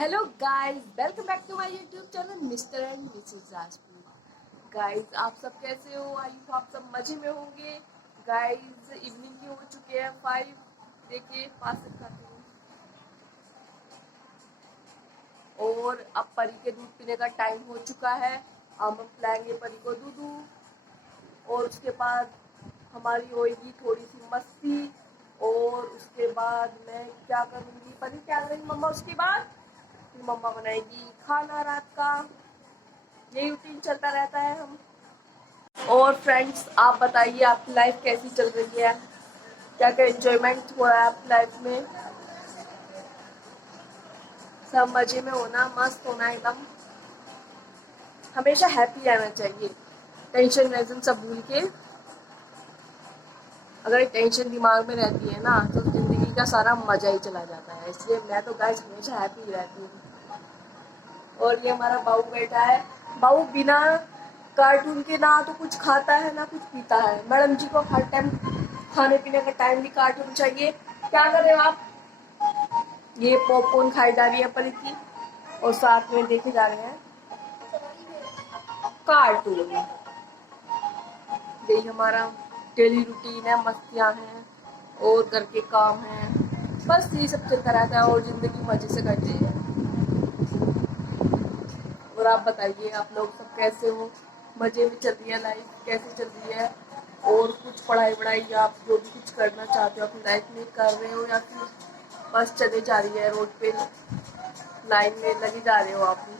Hello guys, welcome back to my YouTube channel Mr and Mrs Rajput. Guys, आप सब कैसे हो? आई होप आप सब मजे में होंगे। गाइस, इवनिंग के हो चुके हैं 5। देखिए पास से खाते हैं और अब परी के दूध पीने का टाइम हो चुका है। अब हम पिलाएंगे परी को दूध और उसके बाद हमारी होएगी थोड़ी सी मस्ती। और उसके बाद मैं क्या करूँगी, परी क्या करेंगी मम्मा उसके बाद? फिर मम्मा बनाएगी खाना रात का। यही रूटीन चलता रहता है हम। और फ्रेंड्स, आप बताइए आपकी लाइफ कैसी चल रही है? क्या क्या एंजॉयमेंट हो रहा है आपकी लाइफ में? सब मजे में होना, मस्त होना एकदम। हमेशा हैप्पी रहना चाहिए, टेंशन वेंशन सब भूल के। अगर टेंशन दिमाग में रहती है ना तो जिंदगी का सारा मजा ही चला जाता है। इसलिए मैं तो गाइस हमेशा हैप्पी रहती हूँ। और ये हमारा बाबू बैठा है। बाबू बिना कार्टून के ना तो कुछ खाता है ना कुछ पीता है। मैडम जी को हर टाइम खाने पीने का टाइम भी कार्टून चाहिए। क्या कर रहे हो आप? ये पॉपकॉर्न खाई जा रही है परी की और साथ में देखे जा रहे हैं कार्टून। यही हमारा डेली रूटीन है, मस्तियाँ हैं और घर के काम हैं। बस ये सब चलता रहता है और जिंदगी मजे से कटती है। और आप बताइए आप लोग सब कैसे हो? मजे में चल रही है लाइफ, कैसे चल रही है? और कुछ पढ़ाई वढ़ाई या आप जो भी कुछ करना चाहते हो अपनी लाइफ में कर रहे हो या फिर बस चले जा रही है रोड पे, लाइन में लगे जा रहे हो आप भी?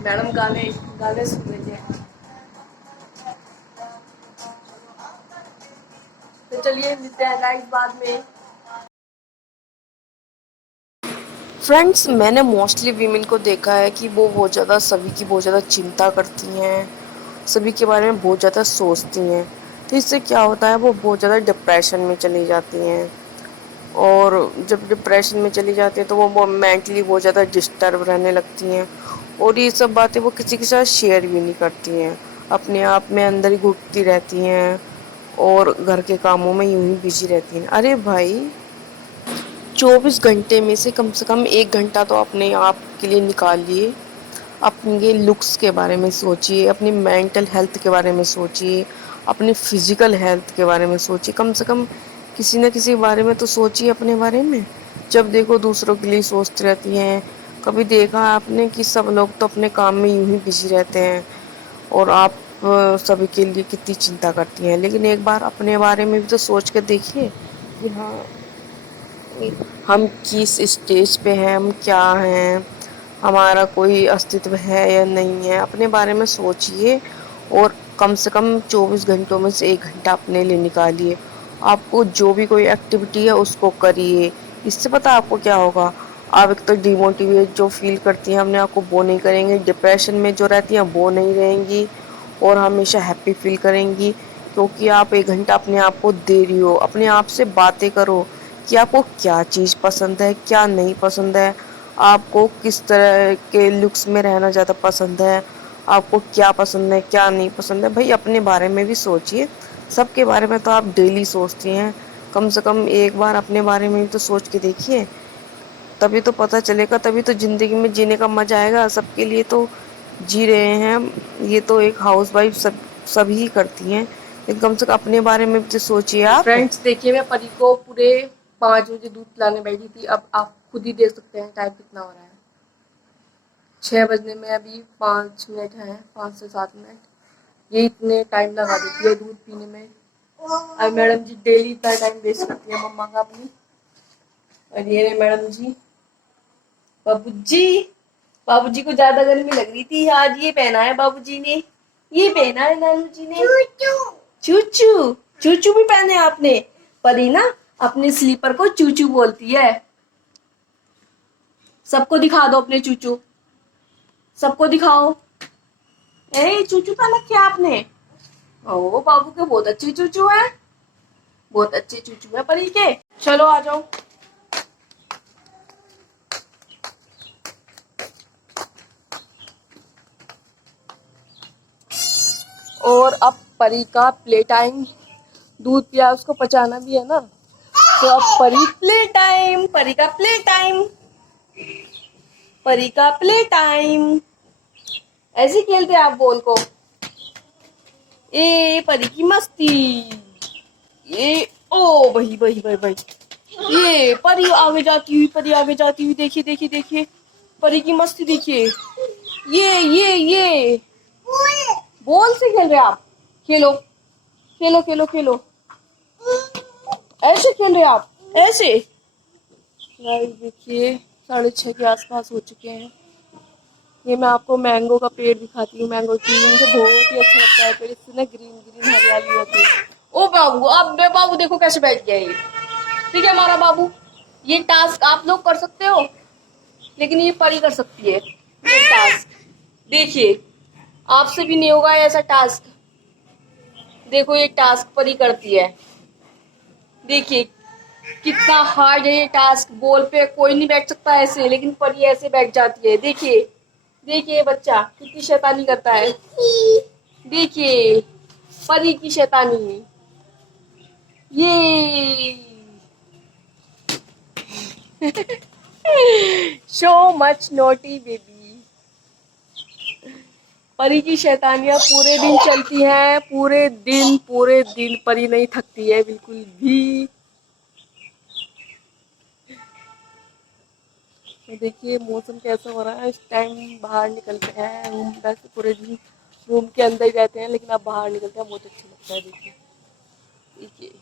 मैडम गाने गाने सुन रही है। तो चलिए मिलते हैं गाइस बाद में। फ्रेंड्स, मैंने मोस्टली वीमेन को देखा है कि वो बहुत ज़्यादा सभी की बहुत ज़्यादा चिंता करती हैं, सभी के बारे में बहुत ज़्यादा सोचती हैं। तो इससे क्या होता है, वो बहुत ज़्यादा डिप्रेशन में चली जाती हैं। और जब डिप्रेशन में चली जाती हैं तो वो मेंटली बहुत ज़्यादा डिस्टर्ब रहने लगती हैं। और ये सब बातें वो किसी के साथ शेयर भी नहीं करती हैं, अपने आप में अंदर ही घुटती रहती हैं और घर के कामों में यूं ही बिजी रहती हैं। अरे भाई, 24 घंटे में से कम 1 घंटा तो अपने आप के लिए निकालिए। अपने लुक्स के बारे में सोचिए, अपनी मेंटल हेल्थ के बारे में सोचिए, अपनी फिजिकल हेल्थ के बारे में सोचिए। कम से कम किसी न किसी बारे में तो सोचिए अपने बारे में। जब देखो दूसरों के लिए सोचती रहती हैं। कभी देखा आपने कि सब लोग तो अपने काम में यूं ही बिजी रहते हैं और आप सभी के लिए कितनी चिंता करती हैं। लेकिन एक बार अपने बारे में भी तो सोच कर देखिए कि हाँ, हम किस स्टेज पे हैं, हम क्या हैं, हमारा कोई अस्तित्व है या नहीं है। अपने बारे में सोचिए और कम से कम 24 घंटों में से 1 घंटा अपने लिए निकालिए। आपको जो भी कोई एक्टिविटी है उसको करिए। इससे पता आपको क्या होगा, आप एक तो डिमोटिवेट जो फील करती हैं अपने आप को वो नहीं करेंगे, डिप्रेशन में जो रहती हैं वो नहीं रहेंगी और हमेशा हैप्पी फील करेंगी। क्योंकि आप 1 घंटा अपने आप को दे रही हो। अपने आप से बातें करो कि आपको क्या चीज़ पसंद है, क्या नहीं पसंद है, आपको किस तरह के लुक्स में रहना ज़्यादा पसंद है, आपको क्या पसंद है क्या नहीं पसंद है। भाई अपने बारे में भी सोचिए। सबके बारे में तो आप डेली सोचती हैं, कम से कम एक बार अपने बारे में भी तो सोच के देखिए। तभी तो पता चलेगा, तभी तो ज़िंदगी में जीने का मज़ा आएगा। सबके लिए तो जी रहे हैं हम। ये तो एक हाउस वाइफ सभी ही करती हैं, लेकिन कम से कम अपने बारे में भी तो सोचिए आप। फ्रेंड्स, देखिए मैं परी को पूरे 5 बजे दूध पिलाने बैठी थी। अब आप खुद ही देख सकते हैं टाइम कितना हो रहा है। 6 बजने में अभी 5 मिनट है, 5 से 7 मिनट। ये इतने टाइम लगा देती है दूध पीने में। और मैडम जी डेली इतना टाइम वेस्ट करती है मम्मा का अपनी। और ये रहे मैडम जी। बाबूजी, बाबूजी को ज्यादा गर्मी लग रही थी, आज ये पहना है बाबूजी ने। ये पहना है नानू जी ने। चूचू, चूचू भी पहने आपने? परी ना अपने स्लीपर को चूचू बोलती है। सबको दिखा दो अपने चूचू, सबको दिखाओ। ए चूचू पहन रखे आपने? ओ बाबू के बहुत अच्छे चूचू है, बहुत अच्छे चूचू है परी के। चलो आ जाओ। और अब परी का प्ले टाइम दूध पिया, उसको पचाना भी है ना। तो अब परी प्ले टाइम, परी का प्ले टाइम, परी का प्ले टाइम। ऐसे खेलते हैं आप बॉल को। ए परी की मस्ती। ये ओ भाई भाई भाई भाई, ये परी आगे जाती हुई, परी आगे जाती हुई, देखिए देखिए देखिए, परी की मस्ती देखिए। ये बॉल से खेल रहे हैं आप। खेलो खेलो खेलो खेलो। ऐसे खेल रहे हैं आप, ऐसे। गाइस देखिए 6:30 के आसपास हो चुके हैं। ये मैं आपको मैंगो का पेड़ दिखाती हूँ। मैंगो ट्री मुझे बहुत ही अच्छा लगता है पेड़, इससे ना ग्रीन ग्रीन हरियाली होती है। ओ बाबू, अब बे बाबू देखो कैसे बैठ गया ये। ठीक है हमारा बाबू, ये टास्क आप लोग कर सकते हो, लेकिन ये परी कर सकती है ये टास्क। देखिए आपसे भी नहीं होगा ऐसा टास्क। देखो ये टास्क परी करती है। देखिए कितना हार्ड है ये टास्क। बॉल पे कोई नहीं बैठ सकता ऐसे, लेकिन परी ऐसे बैठ जाती है। देखिए देखिए बच्चा कितनी शैतानी करता है। देखिए परी की शैतानी। ये सो मच नोटी बेबी। परी की शैतानियां पूरे दिन चलती हैं, पूरे दिन परी नहीं थकती है बिल्कुल भी। तो देखिए मौसम कैसा हो रहा है इस टाइम। बाहर निकलते हैं रूम, वैसे पूरे दिन रूम के अंदर ही रहते हैं, लेकिन अब बाहर निकलते हैं बहुत अच्छा लगता है। देखिए देखिए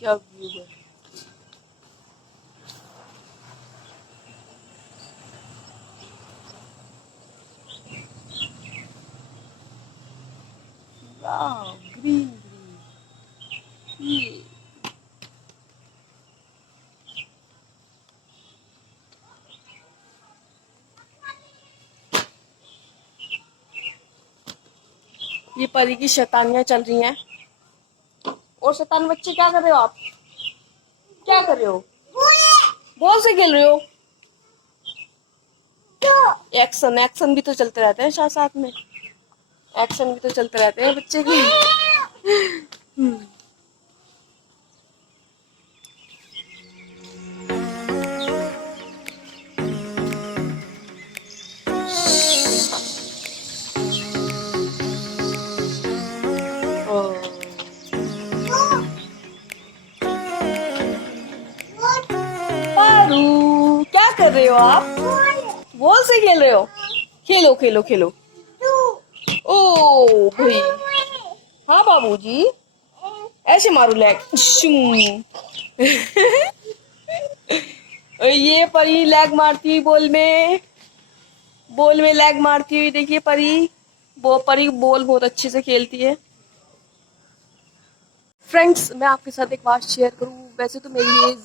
क्या व्यू है। वाह ग्रीन ग्रीन। ये परी की शैतानियां चल रही हैं। और शैतान बच्चे क्या कर रहे हो आप, क्या कर रहे हो, बॉल से खेल रहे हो। एक्शन एक्शन भी तो चलते रहते हैं साथ साथ में, एक्शन भी तो चलते रहते हैं बच्चे के। पारू क्या कर रहे हो आप, बॉल से खेल रहे हो। खेलो खेलो खेलो। ओ भाई, हाँ बाबूजी, ऐसे मारो लेग शूं। ये परी लेग मारती हुई बॉल में, बॉल में लेग मारती हुई देखिए परी। वो परी बॉल बहुत अच्छे से खेलती है। फ्रेंड्स मैं आपके साथ एक बात शेयर करूँ, वैसे तो मेरी एज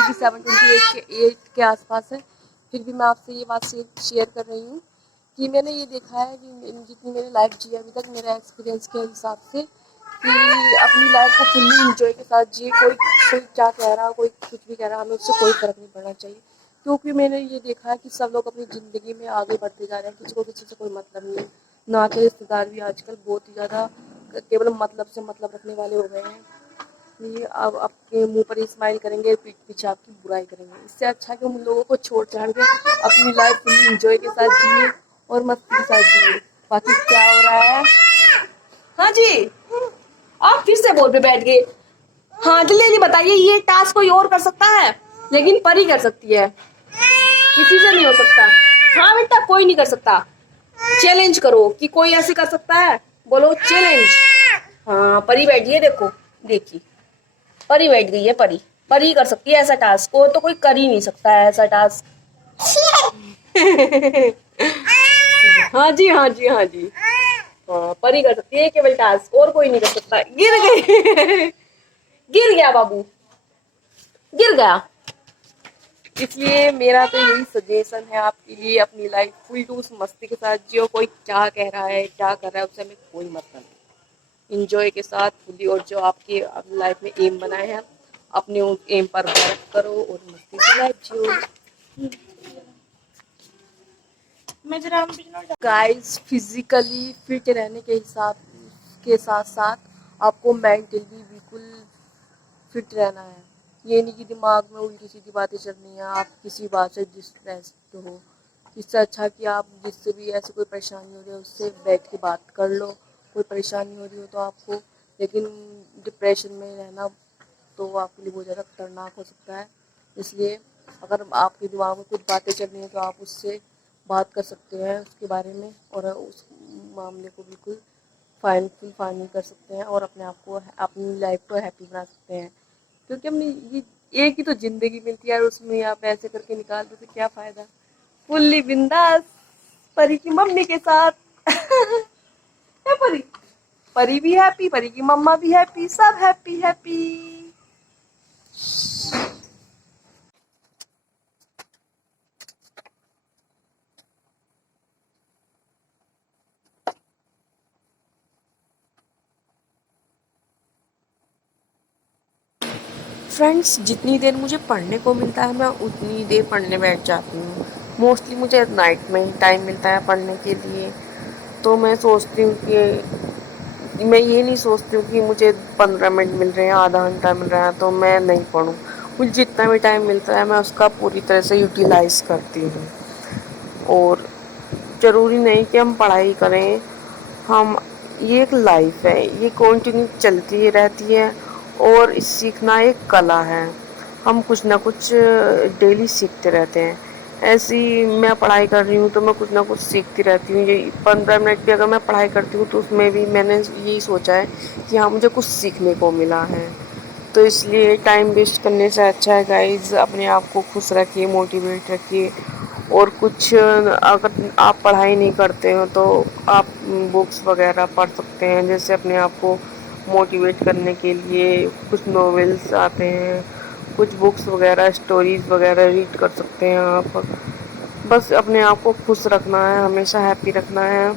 27-28 के आसपास है, फिर भी मैं आपसे ये बात शेयर कर रही हूँ कि मैंने ये देखा है कि जितनी मैंने लाइफ जी अभी तक, मेरा एक्सपीरियंस के हिसाब से, कि अपनी लाइफ को फुल्ली इंजॉय के साथ जिए। कोई कोई क्या कह रहा, कोई कुछ भी कह रहा, हमें उससे कोई फ़र्क नहीं पड़ना चाहिए। क्योंकि मैंने ये देखा है कि सब लोग अपनी ज़िंदगी में आगे बढ़ते जा रहे हैं, किसी को किसी से कोई मतलब नहीं है। ना के रिश्तेदार भी आजकल बहुत ही ज़्यादा केवल मतलब से मतलब रखने वाले हो गए हैं। ये अब आपके मुंह पर ही स्माइल करेंगे, पीठ पीछे आपकी बुराई करेंगे। इससे अच्छा कि उन लोगों को छोड़ छाड़ के अपनी लाइफ फुल्ली इंजॉय के साथ जिए और मस्ती के साथ जिए। बाकी क्या हो रहा है। हाँ जी, आप फिर से बोल पे बैठ गए। हाँ जल्दी जल्दी बताइए, ये टास्क कोई और कर सकता है, लेकिन परी कर सकती है, किसी से नहीं हो सकता। हाँ बेटा कोई नहीं कर सकता। चैलेंज करो कि कोई ऐसे कर सकता है, बोलो चैलेंज। हाँ परी बैठ गई है, देखो देखी, परी बैठ गई है। परी परी कर सकती है ऐसा टास्क, और तो कोई कर ही नहीं सकता है ऐसा टास्क। हाँ जी हाँ जी हाँ जी, हाँ परी कर सकती है केवल टास्क, और कोई नहीं कर सकता। गिर गए। गिर गया बाबू, गिर गया। इसलिए मेरा तो यही सजेशन है आपके लिए, अपनी लाइफ फुल टूस मस्ती के साथ जियो। कोई क्या कह रहा है क्या कर रहा है उससे हमें कोई मतलब नहीं। इंजॉय के साथ फुली, और जो आपके लाइफ में एम बनाए हैं अपने उन एम पर वर्क करो और मस्ती से लाइफ जियो। गाइस फिजिकली फिट रहने के हिसाब के साथ साथ आपको मेंटली बिल्कुल फिट रहना है। ये नहीं कि दिमाग में उल्टी सीधी बातें चल रही हैं, आप किसी बात से डिस्ट्रेस्ड हो। इससे अच्छा कि आप जिससे भी ऐसी कोई परेशानी हो रही है उससे बैठ के बात कर लो। कोई परेशानी हो रही हो तो आपको, लेकिन डिप्रेशन में रहना तो आपके लिए बहुत ज़्यादा खतरनाक हो सकता है। इसलिए अगर आपके दिमाग में कुछ बातें चल रही हैं तो आप उससे बात कर सकते हैं उसके बारे में, और उस मामले को बिल्कुल फाइनल कर सकते हैं, और अपने आप को, अपनी लाइफ को हैप्पी बना सकते हैं। क्योंकि हमने ये एक ही तो ज़िंदगी मिलती है, और उसमें आप ऐसे करके निकाल दो तो क्या फ़ायदा। फुल्ली बिंदास परी की मम्मी के साथ। है परी, परी भी हैप्पी, परी की मम्मा भी हैप्पी, सब हैप्पी हैप्पी। फ्रेंड्स, जितनी देर मुझे पढ़ने को मिलता है मैं उतनी देर पढ़ने बैठ जाती हूँ। मोस्टली मुझे नाइट में ही टाइम मिलता है पढ़ने के लिए। तो मैं सोचती हूँ कि मैं ये नहीं सोचती हूँ कि मुझे 15 मिनट मिल रहे हैं, आधा घंटा मिल रहा है तो मैं नहीं पढूँ। मुझे जितना भी टाइम मिलता है मैं उसका पूरी तरह से यूटिलाइज़ करती हूँ। और ज़रूरी नहीं कि हम पढ़ाई करें, हम, ये एक लाइफ है, ये कंटिन्यू चलती ही रहती है। और सीखना एक कला है, हम कुछ ना कुछ डेली सीखते रहते हैं। ऐसे ही मैं पढ़ाई कर रही हूँ तो मैं कुछ ना कुछ सीखती रहती हूँ। ये 15 मिनट भी अगर मैं पढ़ाई करती हूँ तो उसमें भी मैंने यही सोचा है कि हाँ, मुझे कुछ सीखने को मिला है। तो इसलिए टाइम वेस्ट करने से अच्छा है गाइज़, अपने आप को खुश रखिए, मोटिवेट रखिए। और कुछ अगर आप पढ़ाई नहीं करते हो तो आप बुक्स वगैरह पढ़ सकते हैं। जैसे अपने आप को मोटिवेट करने के लिए कुछ नॉवेल्स आते हैं, कुछ बुक्स वगैरह, स्टोरीज़ वगैरह रीड कर सकते हैं आप। बस अपने आप को खुश रखना है, हमेशा हैप्पी रखना है,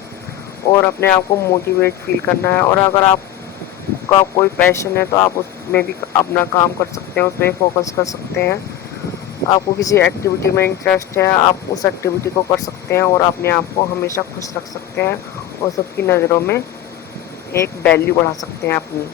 और अपने आप को मोटिवेट फील करना है। और अगर आपका कोई पैशन है तो आप उसमें भी अपना काम कर सकते हैं, उस पर फोकस कर सकते हैं। आपको किसी एक्टिविटी में इंटरेस्ट है, आप उस एक्टिविटी को कर सकते हैं और अपने आप को हमेशा खुश रख सकते हैं, और सबकी नज़रों में एक वैल्यू बढ़ा सकते हैं अपनी।